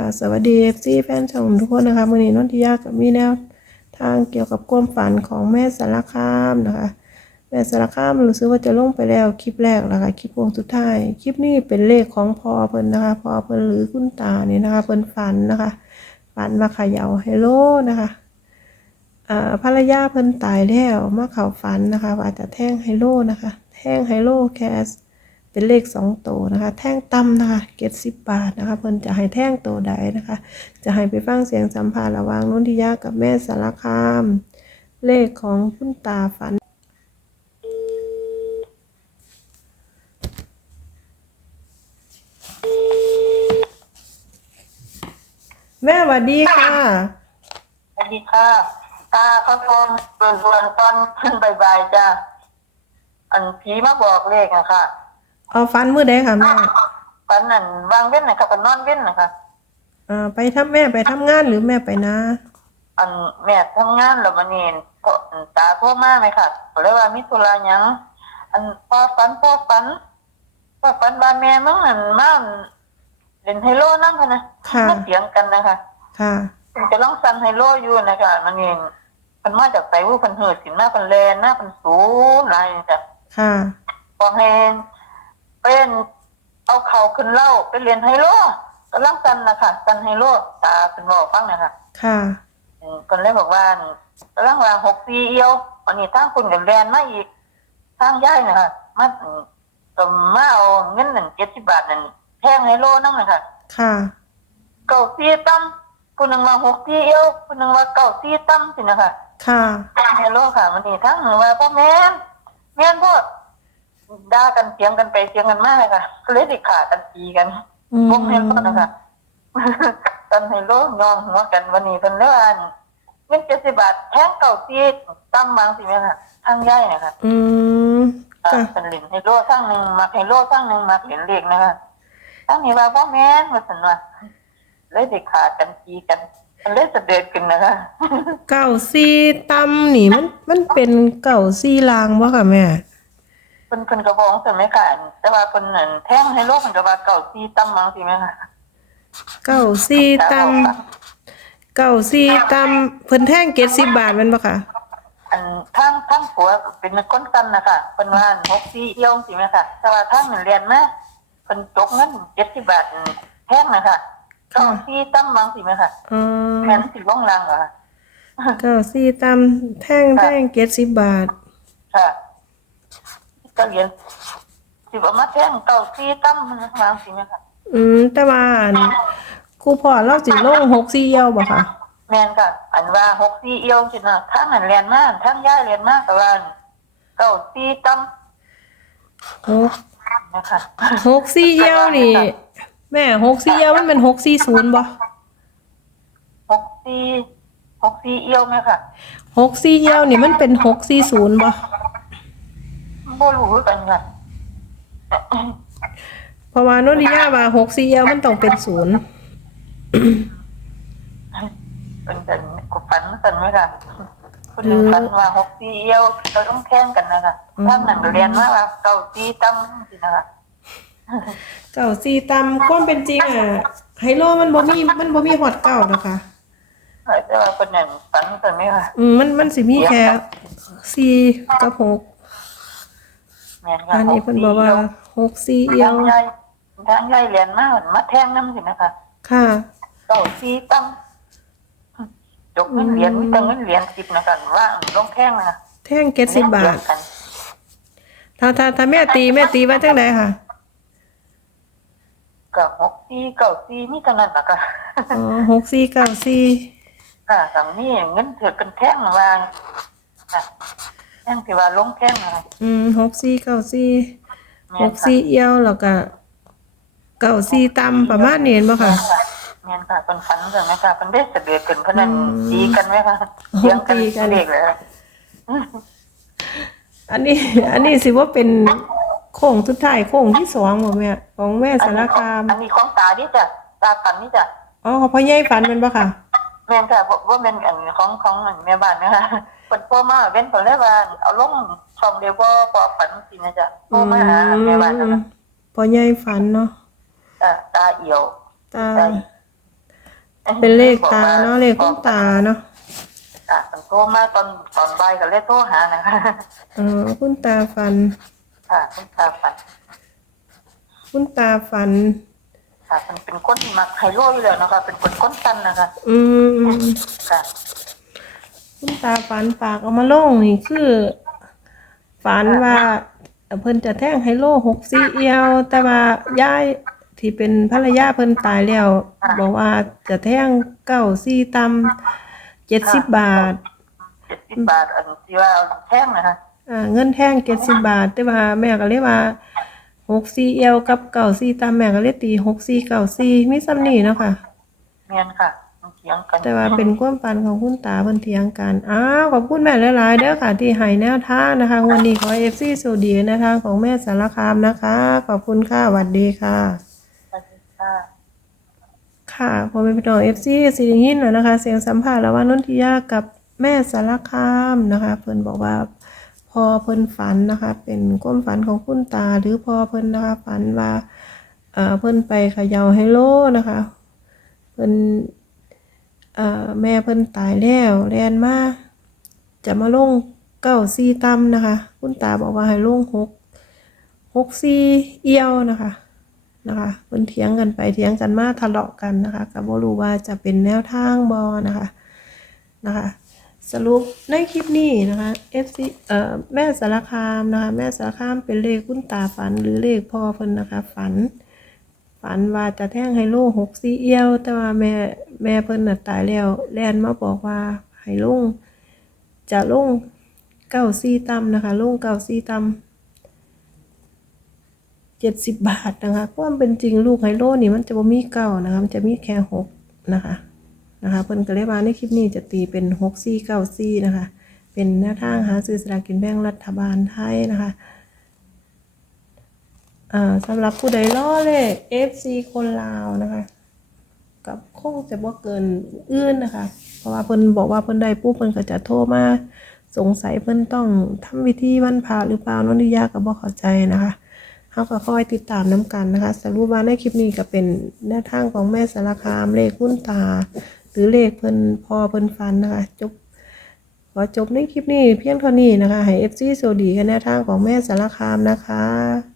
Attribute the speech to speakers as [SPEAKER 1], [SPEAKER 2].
[SPEAKER 1] ค่ะสวัสดีเอฟซีแฟนช่องทุกคนนะคะวันนี้นนทิยากับมีแนวทางเกี่ยวกับความฝันของแม่สารคามนะคะ แม่สารคามรู้สึกว่าจะลงไปแล้วคลิปแรกแล้วค่ะคลิปวงสุดท้ายคลิปนี้เป็นเลขของพ่อเพิ่นนะคะพ่อเพิ่นหรือคุณตาเนี่ยนะคะเพิ่นฝันนะคะ ฝันมาขย่าไฮโลนะคะอ่าภรรยาเพิ่นตายแล้วมาเข้าฝันนะคะว่าจะแท่งไฮโลนะคะ แท่งไฮโลแคส เป็นเลขสองโตวนะคะ แท่งต่ำนะคะเก็ดสิบบาทนะคะเพิ่นจะให้แท่งโตวใดนะคะ จะให้ไปฟังเสียงสัมภาษณ์ระหว่างนุ่นทิยากับแม่สารคาม เลขของคุณตาฝันแม่หวัดดีค่ะ
[SPEAKER 2] สวัสดีค่ะตาเขาโทรเปิดวันตอนขึ้นบ่ายๆจ้ะอันผีมาบอกเลขอะค่ะ
[SPEAKER 1] เอาฟันมือใดค่ะแม่
[SPEAKER 2] ฝันนั่นวางเว้นนะคะเป็นนอนเว้นนะคะ
[SPEAKER 1] อ่าไปทำแม่ไปทำงานหรือแม่ไปนะ
[SPEAKER 2] อันแม่ทำงานแล้วมันนี่พ่อตาโทรมาไหมค่ะก็เลยว่ามิถุลาหยังอันพ่อฝันพ่อฝันพ่อฝันว่าแม่มึงนั่นมาเล่นไฮโลนั่นค่ะนะ
[SPEAKER 1] ค่ะ
[SPEAKER 2] มาเถียงกันนะคะ
[SPEAKER 1] ค่ะ
[SPEAKER 2] มันจะต้องซันไฮโลอยู่นะคะมันเองมันมาจากไสวู้พันเหิดสินหน้าพันแลนหน้าพันสูงอะไรจ้ะ
[SPEAKER 1] ค่ะ
[SPEAKER 2] บอกให้ เป็นเอาเข่าขึ้นเล่าไปเรียนไฮโลกำลังกันนะคะกันไฮโลตาเป็นบอกฟังนะคะ
[SPEAKER 1] ค่ะ
[SPEAKER 2] อืมคนเลยบอกว่ากำลังวางหกปีเอียววันนี้ทางคุณกับแรนมาอีกทางย่ายนะคะมาอืมก็มาเอาเงินหนึ่งเจ็ดสิบบาทนั่นแพงไฮโลนั่นนะคะ
[SPEAKER 1] ค่ะ
[SPEAKER 2] เก้าซีตั้มคนหนึ่งว่าหกปีเอียวคนหนึ่งว่าเก้าซีตั้มสินะคะ
[SPEAKER 1] ค่ะ
[SPEAKER 2] ไฮโลค่ะวันนี้ทั้งว่าพ่อแม่นแม่นพ่อ ด่ากันเถียงกันไปเถียงกันมากเลยค่ะก็เลยติขากันตีกัน
[SPEAKER 1] อืม
[SPEAKER 2] วงไฮโลนะคะตอนไฮโลยองหัวกันวันนี้เป็นเรื่องเงินเจ็ดสิบบาทแทงเก่าซีตั้มบางสิไหมค่ะทางย่ายนะคะ
[SPEAKER 1] อืม
[SPEAKER 2] อ่า
[SPEAKER 1] ค่ะ
[SPEAKER 2] เป็นเหรียญไฮโลทั้งหนึ่งมาไฮโลทั้งหนึ่งมาเหรียญเล็กนะคะทั้งนี้ว่าพ่อแม่นมาสันว่าเลยติขากันตีกันมันเลยเสด็จกันนะคะ
[SPEAKER 1] เก่าซีตำนี่มันมันเป็นเก่าซีลางวะค่ะแม่
[SPEAKER 2] เพิ่นเพิ่นก็บอกใช่ไหมค่ะแต่ว่าเพิ่นนั่นแท่งให้โลกเพิ่นก็ว่าเก่าซีตั้มมังสิแม่ค่ะ
[SPEAKER 1] เก่าซีตำเก่าซีตำเพิ่นแท่งเก็ดสิบบาทแมันปะค่ะ
[SPEAKER 2] อันทางทางผัวเป็นคนตันนะคะเพิ่นว่าหกซีเอียวสิแม่ค่ะ แต่ว่าทางเรียนมาเพิ่นตกเงิน70บาทแท่งนะคะเก่าซีตั้มมังสิแม่ค่ะ
[SPEAKER 1] อ๋อ
[SPEAKER 2] แม่นสิว่องลังเหรอค่ะ
[SPEAKER 1] เก่าซีตำแท่งแท่งเก็ดสิบบาท
[SPEAKER 2] ค่ะ ก็เรียนสิบ่มาแท่งเก่าซีตั้มมันมังสิแม่ค่ะ
[SPEAKER 1] อืม แต่ว่าอันครูพ่อเราสิลงหกซีเอียวบ่ค่ะ
[SPEAKER 2] แม่นค่ะอันว่าหกซีเอียวสินะทางนั้นเรียนมาทางย่าเรียนมาก็ว่าเก่าซีตั้ม
[SPEAKER 1] หก
[SPEAKER 2] นะคะ
[SPEAKER 1] หกซีเอียวนี่ แม่หกซีเอียวมันเป็นหกซีศูนย์บ่
[SPEAKER 2] หกซีหกซีเอียวไหมค่ะ
[SPEAKER 1] หกซีเอียวนี่มันเป็นหกซีศูนย์บ่
[SPEAKER 2] บ่รู้คือกันค่ะ
[SPEAKER 1] เพราะว่าโนริยาว่าหกซีเอียวมันต้องเป็นศูนย์
[SPEAKER 2] เป็นกันกูฝันกันไหมค่ะคนหนึ่งฝันว่าหกซีเอียวเราต้องแข่งกันนะคะท่านนั่นเรียนมาว่าเก้าซีตั้มสินะคะ
[SPEAKER 1] เก่าซีตามความเป็นจริงอะไฮโลมันบ่มีมันบ่มีฮอดเก่านะคะ
[SPEAKER 2] แต่ว่าคนหนึ่งฝันกันไหมค่ะ
[SPEAKER 1] อืมมันมันสิมีแค่ซีกับหก
[SPEAKER 2] แม่นค่ะ
[SPEAKER 1] อันนี้เพิ่นบอกว่าหกซีเอีย
[SPEAKER 2] ทาวงใหญ่ทางใหญ่เรียนมาเหมือนมาแท่งน้ำสินะคะ
[SPEAKER 1] ค่ะ
[SPEAKER 2] เก้าซีตั้มจกเงินเหรียญมีแต่เงินเหรียญสิบนะคะว่าลงแท่งนะคะ
[SPEAKER 1] แท่งเก็ดสิบบาท
[SPEAKER 2] กัน
[SPEAKER 1] ถ้าถ้าถ้าแม่ตีแม่ตีว่าจังไดค่ะ
[SPEAKER 2] กับหกซีเก้าซีมีเท่านั้นนะคะ
[SPEAKER 1] อ๋อหกซีเก้าซี
[SPEAKER 2] ค่ะสามีเงินถือเป็นแท่งวางค่ะ แท่งที่ว่าลงแท่งอะไร
[SPEAKER 1] อืมหกซีเก้าซี
[SPEAKER 2] แม่
[SPEAKER 1] ห
[SPEAKER 2] น
[SPEAKER 1] ก
[SPEAKER 2] ค่ะ
[SPEAKER 1] ซีเอียวแล้วก็เก้าซีตำประมาณนี้เห็นบ่ค่ะ
[SPEAKER 2] แม่นค่ะเป็นฝันเลยไหมคะเป็นได้เสด็จกันเพราะนั้น
[SPEAKER 1] อืม
[SPEAKER 2] ดีกันไหมคะ
[SPEAKER 1] โอ้
[SPEAKER 2] เสียงกัน
[SPEAKER 1] ดีกัน
[SPEAKER 2] เด็กเลย
[SPEAKER 1] อันนี้ อันนี้สิว่าเป็นโค้งสุดท้ายโค้งที่สองบ่แม่ของแม่สารคาม
[SPEAKER 2] อันนี้ของตาดิจ้ะตาฝันนี่จ้ะ
[SPEAKER 1] อ๋อของพ่อใหญ่ฝันแมันบ่ค่ะ
[SPEAKER 2] แม่นค่ะบ่ว่าเป็นอันของของแม่บ้านนะคะ คนพ่อมาเว้นคนแรกว่าเอาลงช่องเดียวก็พอฝันจริงนะจ๊ะพ่อมาหาแม่บ้านนะคะ
[SPEAKER 1] พ่อใหญ่ฝันเนาะ
[SPEAKER 2] อ่าตาเอี่ยว
[SPEAKER 1] ตา
[SPEAKER 2] ตา
[SPEAKER 1] เป็นเลขตาเนาะเลขคุณตาเนาะ
[SPEAKER 2] อะมันโทรมาตอนตอนบ่ายก็เลยโทรหานะคะ
[SPEAKER 1] เออคุณตาฝัน
[SPEAKER 2] ค่ะคุณตาฝัน
[SPEAKER 1] คุณตาฝัน
[SPEAKER 2] ค่ะมันเป็นคนที่มักไฮโลอยู่แล้วนะคะเป็นคนก้นตันนะคะ
[SPEAKER 1] อืมอืม
[SPEAKER 2] ค่ะ
[SPEAKER 1] คุณตาฝันปากเอามาลงนี่คือฝันว่าเพิ่นจะแท่งไฮโลหกสี่เอียว แต่ว่าย่ายที่เป็นภรรยาเพิ่นตายแล้ว บอกว่าจะแท่งเก้าสี่ตำเจ็ดสิบบาท
[SPEAKER 2] เจ็ดสิบบาทอันที่ว่าเอาแท่งนะคะ
[SPEAKER 1] อ่าเงินแท่งเจ็ดสิบบาท แต่ว่าแม่ก็เลยว่าหกสี่เอียวกับเก้าสี่ตำแม่ก็เลยตีหกสี่เก้าสี่มีซ้ำนี่เนาะค่ะ
[SPEAKER 2] เมียนค่ะมัน เถียงกัน
[SPEAKER 1] แต่ว่าเป็นความฝันของคุณตาเพิ่นเถียงกัน อ้าวขอบคุณแม่หลายๆเด้อค่ะที่ให้แนวทางนะคะ วันนี้ขอเอฟซีสวัสดีแนวทางของแม่สารคามนะคะ ขอบคุณค่ะสวัสดีค่ะ
[SPEAKER 2] สวัสดีค่ะ
[SPEAKER 1] ค่ะพอเป็นพี่น้องเอฟซีสิยินนะคะ เสียงสัมภาษณ์ระหว่างนนทิยากับแม่สารคามนะคะ เพิ่นบอกว่าพอเพิ่นฝันนะคะ เป็นความฝันของคุณตา หรือพอเพิ่นนะคะฝันว่าเอ่อเพิ่นไปเขย่าไฮโลนะคะ เพิ่นเอ่อ แม่เพิ่นตายแล้วแลนมาจะมาลงเก้าซีตำนะคะ คุณตาบอกว่าให้ลงหกหกซีเอียวนะคะนะคะเพิ่นเถียงกันไปเถียงกันมาทะเลาะกันนะคะก็บ่รู้ว่าจะเป็นแนวทางบอนะคะนะคะสรุปในคลิปนี้นะคะ FC เอ่อแม่สารคามนะคะ แม่สารคามเป็นเลขคุณตาฝันหรือเลขพ่อเพิ่นนะคะ ฝัน ฝันว่าจะแท่งไฮโลหกซีเอียว แต่ว่าแม่แม่เพิ่นน่ะตายแล้วแลนมาบอกว่าไฮลงจะลงเก้าซี่ตำนะคะลงเก้าซี่ตำเจ็ดสิบบาทนะคะความเป็นจริงลูกไฮโลนี่มันจะบ่มีเก้านะคะมันจะมีแค่หกนะคะนะคะเพิ่นก็เลยว่าในคลิปนี้จะตีเป็นหกซี่เก้าซี่นะคะ เป็นแนวทางหาซื้อสลากกินแบ่งรัฐบาลไทยนะคะ อ่าสำหรับผู้ใดล่อเลข FC คนลาวนะคะกับคงจะบ่เกินอื่นนะคะ เพราะว่าเพิ่นบอกว่าเพิ่นได้ปุ๊บเพิ่นก็จะโทรมาสงสัยเพิ่นต้องทำวิธีวันพระหรือเปล่านนทิยาก็บ่เข้าใจนะคะเฮาก็คอยติดตามน้กันนะคะ สรุปว่าในคลิปนี้ก็เป็นแนวทางของแม่สารคามเลขหุ้นตา หรือเลขเพิ่นพอเพิ่นฟันนะคะ จบขอจบในคลิปนี้เพียงเท่านี้นะคะ ให้ FC สวัสดีกันแนวทางของแม่สารคามนะคะ